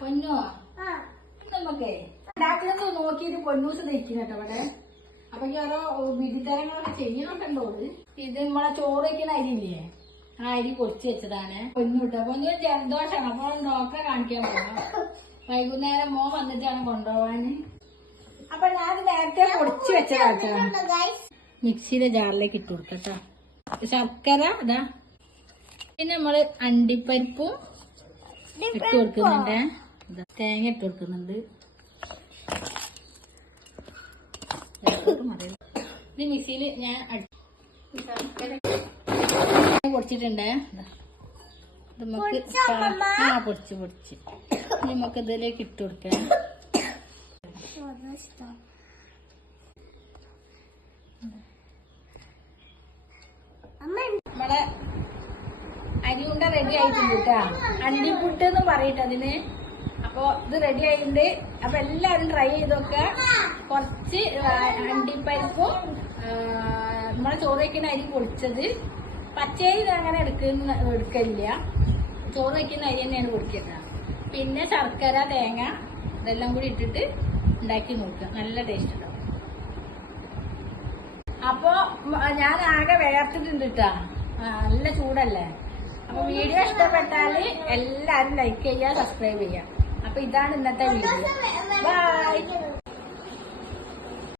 പൊന്നോ? നമുക്കേ ഉണ്ടാക്കുന്നത് നോക്കിയിട്ട് പൊന്നൂസ് കേട്ടോ ഇവിടെ അപ്പൊ ഈ ഓരോ വിധിതരങ്ങളൊക്കെ ഉണ്ടോ ഇത് നമ്മളെ ചോറ് വയ്ക്കുന്ന അരിയില്ലേ ആ അരി പൊടിച്ചു വെച്ചതാണ്. പൊന്നൂട്ട. പൊന്നു ജലദോഷമാണ് അപ്പോൾ ഡോക്ടറെ കാണിക്കാൻ പോകണം വൈകുന്നേരം മോൻ വന്നിട്ടാണ് കൊണ്ടുപോവാന് അപ്പൊ ഞാൻ നേരത്തെ പൊടിച്ചു വെച്ചതാട്ടോ മിക്സിയുടെ ജാറിലേക്ക് ഇട്ട് കൊടുക്കട്ടോ ശർക്കര അതാ. പിന്നെ നമ്മൾ അണ്ടിപ്പരിപ്പും ഇട്ട് കൊടുക്കുന്നുണ്ട്. തേങ്ങ ഇട്ട് കൊടുക്കുന്നുണ്ട്. ഇത് മിക്സിയിൽ ഞാൻ പൊടിച്ചിട്ടുണ്ടേ. ഇതാ. നമുക്ക് ആ പൊടിച്ച് പൊടിച്ച്. നമുക്ക് ഇതിലേക്ക് ഇട്ട് കൊടുക്കാം. നമ്മളെ അരിയുണ്ട റെഡി ആയിട്ടുണ്ട് കേട്ടാ. അണ്ടിപ്പുട്ട് എന്ന് പറയട്ടെ അതിന് അപ്പൊ ഇത് റെഡി ആയിട്ടുണ്ട്. അപ്പൊ എല്ലാരും ട്രൈ ചെയ്ത് നോക്കുക കുറച്ച് അണ്ടിപ്പരിപ്പും നമ്മളെ ചോറ് വയ്ക്കുന്ന അരി പൊളിച്ചത്. പച്ചരി അങ്ങനെ എടുക്കുന്ന എടുക്കില്ല ചോറ് വയ്ക്കുന്ന അരി തന്നെയാണ് പൊടിക്കുന്നത് പിന്നെ ശർക്കര തേങ്ങ ഇതെല്ലാം കൂടി ഇട്ടിട്ട് ഉണ്ടാക്കി നോക്കുക. നല്ല ടേസ്റ്റ് ഉണ്ടാവും. അപ്പോ ഞാൻ ആകെ വേർത്തിട്ടുണ്ട് കേട്ടാ നല്ല ചൂടല്ലേ? അപ്പൊ വീഡിയോ ഇഷ്ടപ്പെട്ടാൽ എല്ലാരും ലൈക്ക് ചെയ്യുക സബ്സ്ക്രൈബ് ചെയ്യുക. അപ്പൊ ഇതാണ് ഇന്നത്തെ വീഡിയോ. ബൈ